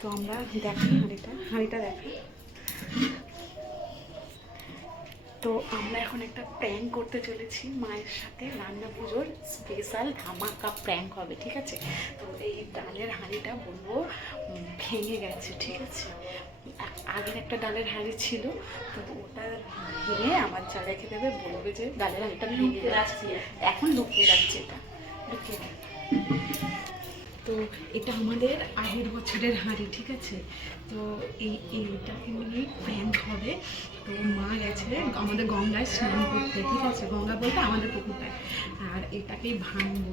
তো আমরা দেখাই হাঁড়িটা দেখা। তো আমরা এখন একটা প্র্যাঙ্ক করতে চলেছি মায়ের সাথে, রান্না পুজোর স্পেশাল ধামাকা প্র্যাঙ্ক হবে, ঠিক আছে? তো এই ডালের হাঁড়িটা বলবো ভেঙে গেছে, ঠিক আছে? আগের একটা ডালের হাঁড়ি ছিল, তো ওটা ভেঙে আমার যা রেখে দেবে, বলবে যে ডালের হাঁড়িটা ভেঙে যাচ্ছে, এখন লুকিয়ে রাখছে, এটা লুকিয়ে রাখছে। তো এটা আমাদের আগের বছরের হাঁড়ি, ঠিক আছে? তো এইটাকে নিয়ে প্র্যাঙ্ক হবে। তো মা গেছে আমাদের গঙ্গায় স্নান করতে, ঠিক আছে? গঙ্গা বলতে আমাদের পুকুরটায়, আর এটাকেই ভাঙবো।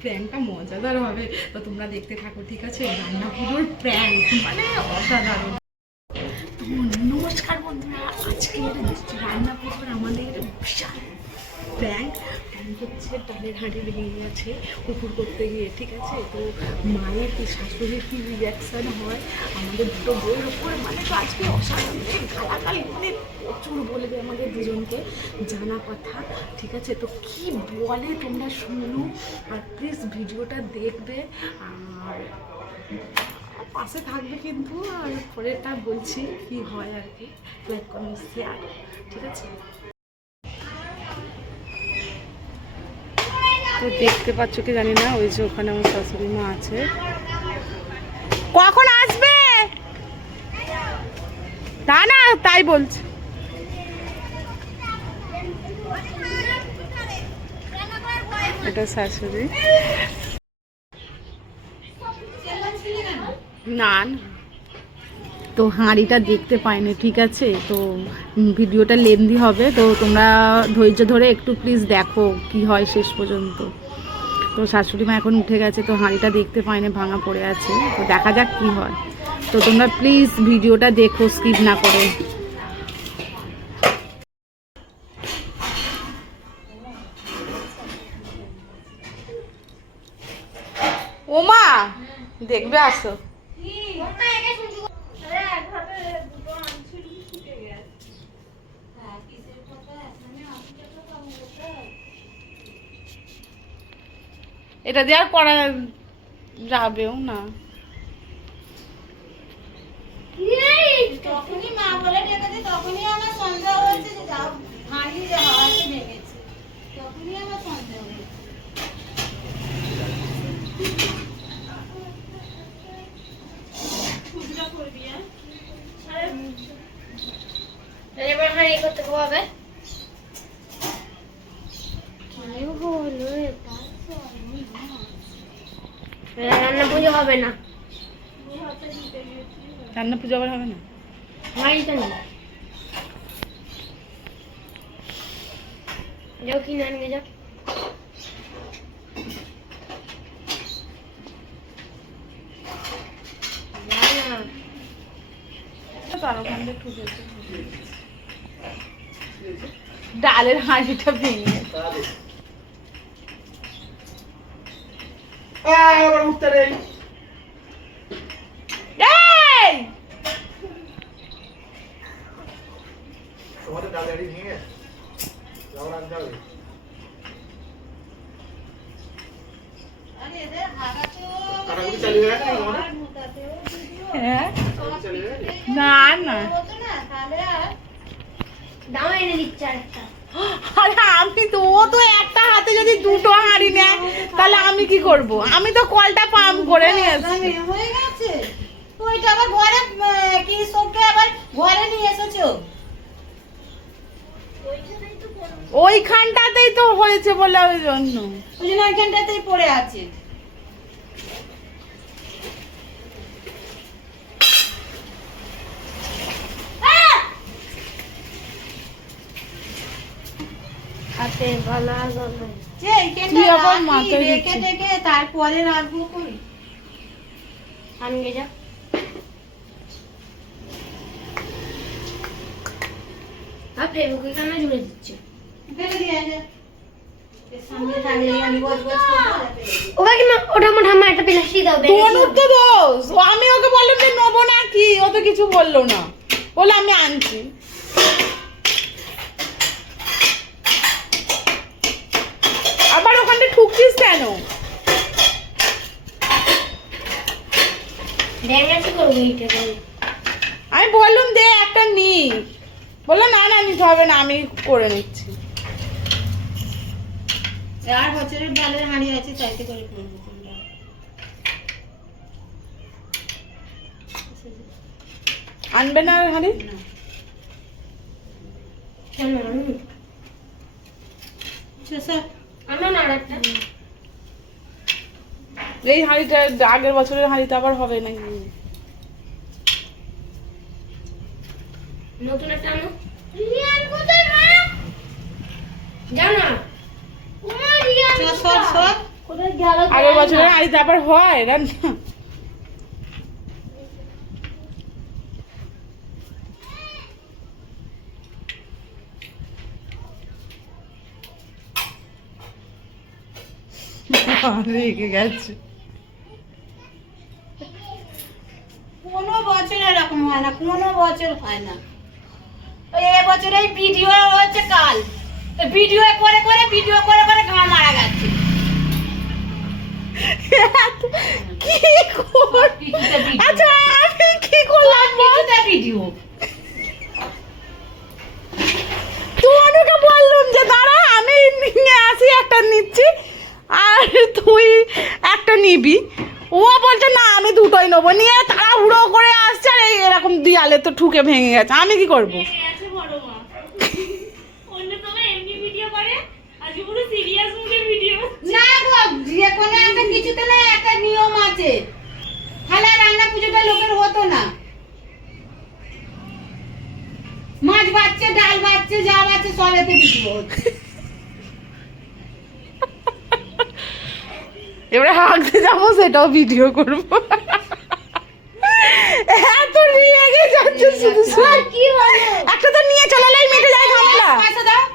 প্র্যাঙ্কটা মজাদার হবে, তো তোমরা দেখতে থাকো, ঠিক আছে? রান্না পুজোর প্র্যাঙ্ক মানে অসাধারণ। তো নমস্কার বন্ধুরা, আজকের রান্না পুজোর আমাদের বিশাল প্র্যাঙ্ক হচ্ছে ডালের হাঁড়ি ভেঙে গেছে পুকুর করতে গিয়ে, ঠিক আছে? তো মায়ের কি শাশুড়ির কী রিয়াকশান হয় আমাদের দুটো বইয়ের উপরে, মানে তো আজকে অসাধারণ গালাগালি, মানে প্রচুর বলবে আমাদের দুজনকে, জানা কথা, ঠিক আছে? তো কি বলে তোমরা শুনো, আর প্লিজ ভিডিওটা দেখবে, আর পাশে থাকবে কিন্তু। আর পরেরটা বলছি কি হয় আর কি, লাইক কমেন্ট শেয়ার, ঠিক আছে? তো দেখতে পাচ্ছ কি জানি না, ওই যে ওখানে আমার শাশুড়ি মা আছে। কখন আসবে তা না, তাই বলছে। এটা শাশুড়ি, না তো হাঁড়িটা দেখতে পাইনি, ঠিক আছে? তো ভিডিওটা লেন্দি হবে, তো তোমরা ধৈর্য ধরে একটু প্লিজ দেখো কি হয় শেষ পর্যন্ত। তো শাশুড়ি মা এখন উঠে গেছে, তো হাঁড়িটা দেখতে পাইনি, ভাঙা পড়ে আছে, তো দেখা যাক কি হয়। তো তোমরা প্লিজ ভিডিওটা দেখো স্কিপ না করে। ওমা দেখবে, আসো। এটা দিয়ে আর করা যাবেও না। তখনই মা বলে ডেকেছে, তখনই আমার সন্দেহ হয়েছে যে যাও হাঁড়ি যে হাওয়াতে ভেঙেছে, তখনই আমার সন্দেহ হয়েছে। এবার হাঁড়ি করতে হবে। রান্না পুজো হবে না, রান্না পুজো আবার হবে না, হাঁড়িটা নেই, যাও কিনে আনবে যাও। ডালের হাঁড়িটা ভেঙে না না, আরে আমি তো, ও তো একটা হাতে যদি দুটো হাঁড়ি নেয় তাহলে আমি কি করব? আমি তো কলটা পাম্প করে নিয়ে এসেছি। হয়ে গেছে তো ওইটা আবার ঘরে কি সবকে আবার ঘরে নিয়ে এসেছো? ওইখানটাতেই তো হয়েছে বলে, ওই জন্য ওইখানটাতেই পড়ে আছে। হাতে ভালো হবে যে এইখানটা রেখে রেখে তারপরে রাখবো কই, আনগে যা। আর ফেসবুকে কেন জুড়ে দিচ্ছে? আমি ওকে বললাম যে নেবো না, কি ও তো কিছু বললো না, বলে আমি আনছি। আবার ওখানটা ঠুকছিস কেন? আমি বললাম দে একটা নি, বললো না না নিতে হবে না, আমি করে নিচ্ছি। আর বছরের ডালের হাঁড়ি আছে, চাইতে করে করবো। আনবে না আর হাঁড়ি? এই হাঁড়িটা আগের বছরের হাঁড়িতে আবার হবে নাকি? নতুন একটা আনো। যাও না। কোথায় গেল? আগের বছরের হাঁড়িতে আবার হয় রান্না? রেগে গেছে। কোনো বছর এরকম হয় না, কোনো বছর হয় না। এবছর এই ভিডিও হচ্ছে কাল, ভিডিও করে করে ঘা মারা গেছে। কি কর, আচ্ছা আমি কি করলাম ভিডিও তোমাকে বললাম যে দাঁড়া আমি নিয়ে আসি, একটা নিচ্ছি আর তুই একটা নিবি, ও বলছে না আমি দুটোই নেবো, নিয়ে তারা হুড়ো করে আসছে আর এই এরকম দিয়ালে তো ঠুকে ভেঙে গেছে, আমি কি করবো? না গো, যে কোনো একটা কিছুতে না একটা নিয়ম আছে, তাহলে রান্না পুজোটা লোকের হতো না। মাছ বাচ্চা, ডাল বাচ্চা, যা বাচ্চা সব এতে ভিডিও হচ্ছে। এবারে হাঁকতে যাবো সেটাও ভিডিও করবো। এত রেগে যাচ্ছে শুধু শুধু। কি হলো? একটা তো নিয়ে চলে এলেই মিটে যায় ঝামেলা।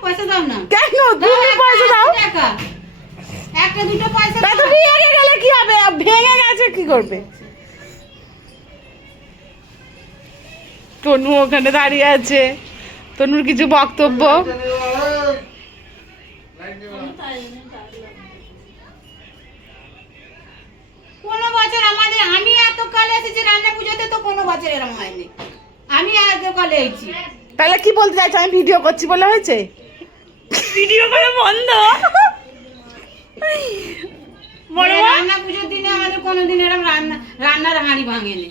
পয়সা দাও না। কেন তুমি পয়সা দাও? টাকা একটা দুটো পয়সা তা তো রেগে গেলে কি হবে, ভেঙে গেছে কি করবে? তনু ওখানে দাঁড়িয়ে আছে, তনুর কিছু বক্তব্য? কোনো বছর আমাদের, আমি এত কালে এসেছি রান্না পুজোতে, তো কোনো বছর এরকম হয়নি। আমি এত কালে এসেছি। তাহলে কি বলতে চাইছো, আমি ভিডিও করছি বলে হয়েছে? ভিডিও করে বন্ধ। বড় মা, রান্না পুজোর দিনে আমাদের কোনোদিন এরকম রান্নার হাঁড়ি ভাঙেনি।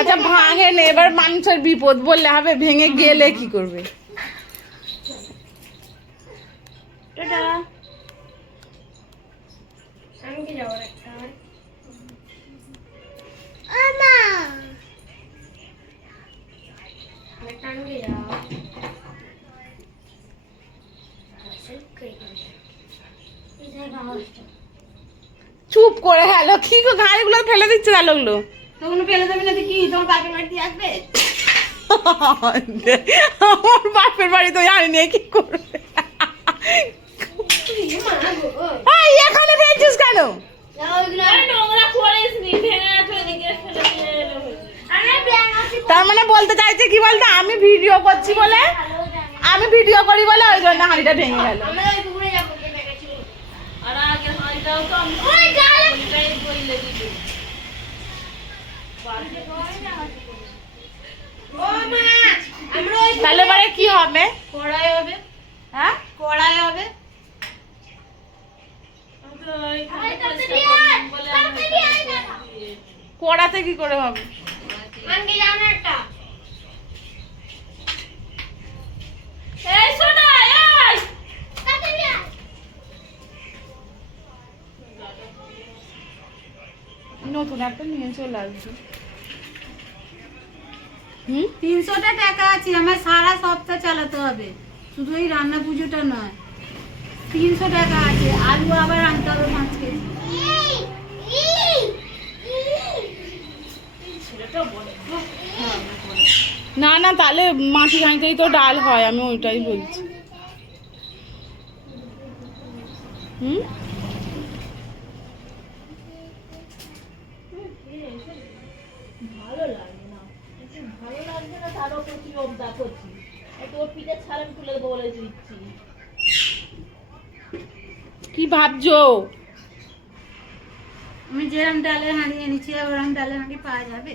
আচ্ছা ভাঙে নে, এবার মানুষের বিপদ বললে হবে, ভেঙে গেলে কি করবে? আমি কি যাবো একটা? একটা আনবে যাও। চুপ করে গেল, কি গো ঘাড়িগুলো ফেলে দিচ্ছে আলোগুলো। তখন ফেলে দেবে না তো কি, তোমার বাপের বাড়ি আসবে? আমার বাপের বাড়ি তো জানি না কি করবে। এই এখানে ফেলছিস কেন? তার মানে বলতে চাইছে কি বলতো, আমি ভিডিও করছি বলে, আমি ভিডিও করি বলে ওই জন্য হাঁড়িটা ভেঙে গেল। তাহলে এবারে কি হবে? কড়াই হবে, হ্যাঁ কড়াই হবে। কড়াতে কি করে হবে? নতুন একটা নিয়ে চলে আসবে। 300টা টাকা আছে, আমার সারা সপ্তাহ চালাতে হবে, শুধু এই রান্না পুজোটা নয়। 300 টাকা আছে, আলু আবার আনতে হবে 5 কেজি। না না, তাহলে মাটি হাঁড়িতেই তো ডাল হয়, আমি ওইটাই বলছি। হুম ভালো লাগে না, ভালো লাগছে না, তারও করছি অবদা করছি। তোর পিঠে ছাড় আমি তুলে দেবো বলে দিচ্ছি। কি ভাবছো? আমি যেরকম ডালের হাঁড়ি এনেছি ওরকম ডালের হাঁড়ি পাওয়া যাবে?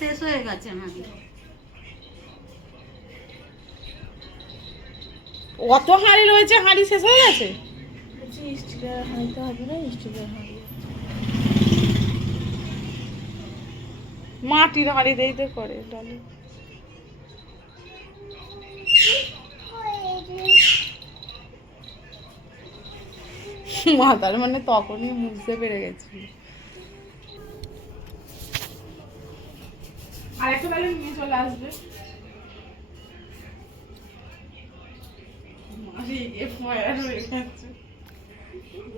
শেষ হয়ে গেছে হাঁড়ি। অত হাঁড়ি রয়েছে, হাঁড়ি শেষ হয়ে গেছে? স্টিলের হাঁড়িতে হবে না, স্টিলের হাঁড়ি। মাটির হাঁড়িতেই তো করে ডালে। মাথার মানে তখনই বুঝতে পেরে গেছি। আর একটা ডালে নিয়ে চলে আসবে।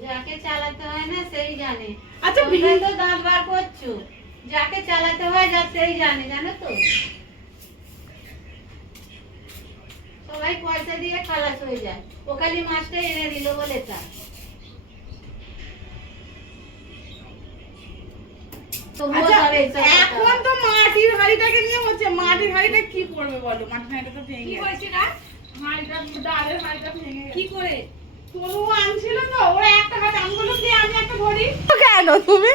যাকে চালাতে হয় না সেই জানে। আচ্ছা, তোমরা তো দাঁত বার করছো, যাকে চালাতে হয় যা সেই জানে, জানো তো? সবাই পয়সা দিয়ে খালাস হয়ে যায়, ও খালি মাছটা এনে দিল বলে তা। তবুও আচ্ছা, সব এইসব কথা। এখন তো মাটির হাঁড়িটাকে নিয়ে হচ্ছে, মাটির হাঁড়িটা কি করবে বলো? মাটির হাঁড়িটা তো ভেঙে গেছে। হাঁড়িটা, ডালের হাঁড়িটা ভেঙে গেছে। কি করে? তনু আনছিল তো, ওরা একটা হাতে, আমি বললাম যে আমি একটা ধরি। কেন তুমি?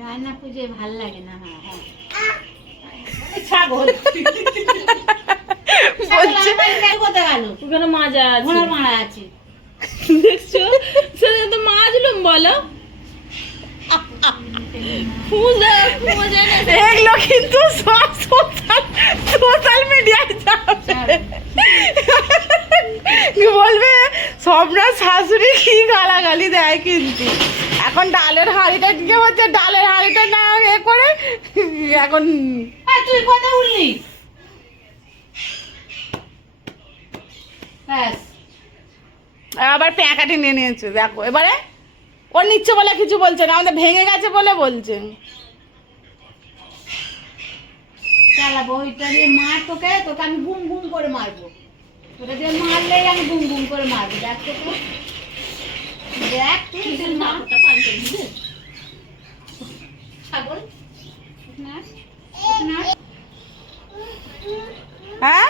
রান্না পুজো ভাল লাগে না। হ্যাঁ হ্যাঁ, ছাগল বলছে কোথায় গেল? ওখানে মাজা আছে ঘোড়ার মারা আছে। দেখছো, সেটা তো মাজলুম বলো। খুঁজে খুঁজে এগুলো কিন্তু সব সোশ্যাল মিডিয়ায় যাবে। বলবে সবরা শাশুড়ি কি গালাগালি দেয় কিন্তু। এখন ডালের হাঁড়িটা কি হচ্ছে, ডালের হাঁড়িটা না এ করে এখন তুই কথা উঠলি ব্যাস। আবার প্যাকাটি নিয়ে নিয়েছে। দেখো এবারে ওর নিচ্ছে বলে কিছু বলছে না, আমাদের ভেঙে গেছে বলে বলছে। চালাবো ওইটা দিয়ে মার, তোকে তোকে আমি গুম গুম করে মারবো। ওটা দিয়ে মারলেই আমি গুম গুম করে মারবো। দেখ তোকে, দেখ তুই মাথা পাল্টে দিবে ছাগল। না না, হ্যাঁ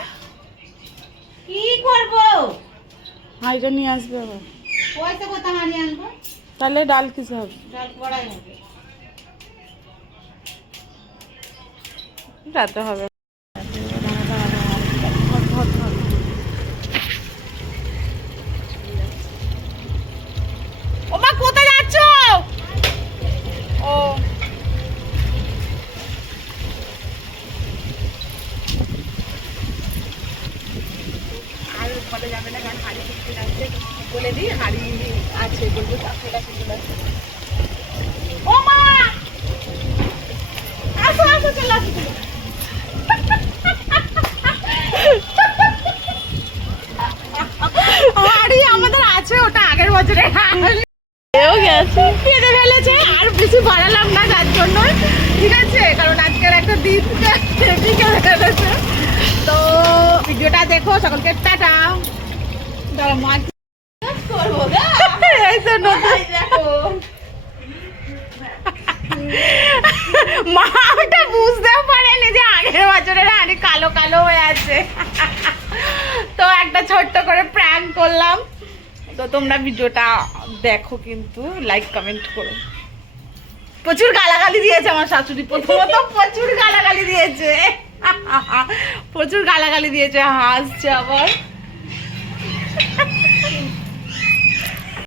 কি করবো? হাঁড়িটা নিয়ে আসবে আবার, পয়সা কোথা হারিয়ে আনবো? তাহলে ডাল কিছু হবে, ডাল পড়াই হবে। রাতে হবে। ও মা কোথায় যাচ্ছ? ও আর বলা যাবে না, কারণ হাড়ি কিনতে আসছে। বলে দিই হাড়ি আছে, বলবো চারশোটা কিনতে আসছে। ও মা আসো আসো, চলে আসো চলে আসো। হাড়ি আমাদের আছে, ওটা আগের বছরের হাড়ি। এও গেছে, কেঁদে ফেলেছে। আর বেশি বাড়ালাম না যার জন্য, ঠিক আছে? কারণ আজকের একটা দিন কেঁদে ফেলেছে। তো ভিডিওটা দেখো, সকলকে টাটা। মাছ করবো না, এই তো নতুন দেখো মা ওটা বুঝতেও পারেনি যে আগের বছরের হাঁড়ি কালো কালো হয়ে আছে। তো একটা ছোট্ট করে প্র্যাঙ্ক করলাম। তো তোমরা ভিডিওটা দেখো, কিন্তু লাইক কমেন্ট করো। প্রচুর গালাগালি দিয়েছে আমার শাশুড়ি, প্রথমত প্রচুর গালাগালি দিয়েছে। প্রচুর গালাগালি দিয়েছে, হাসছে আবার।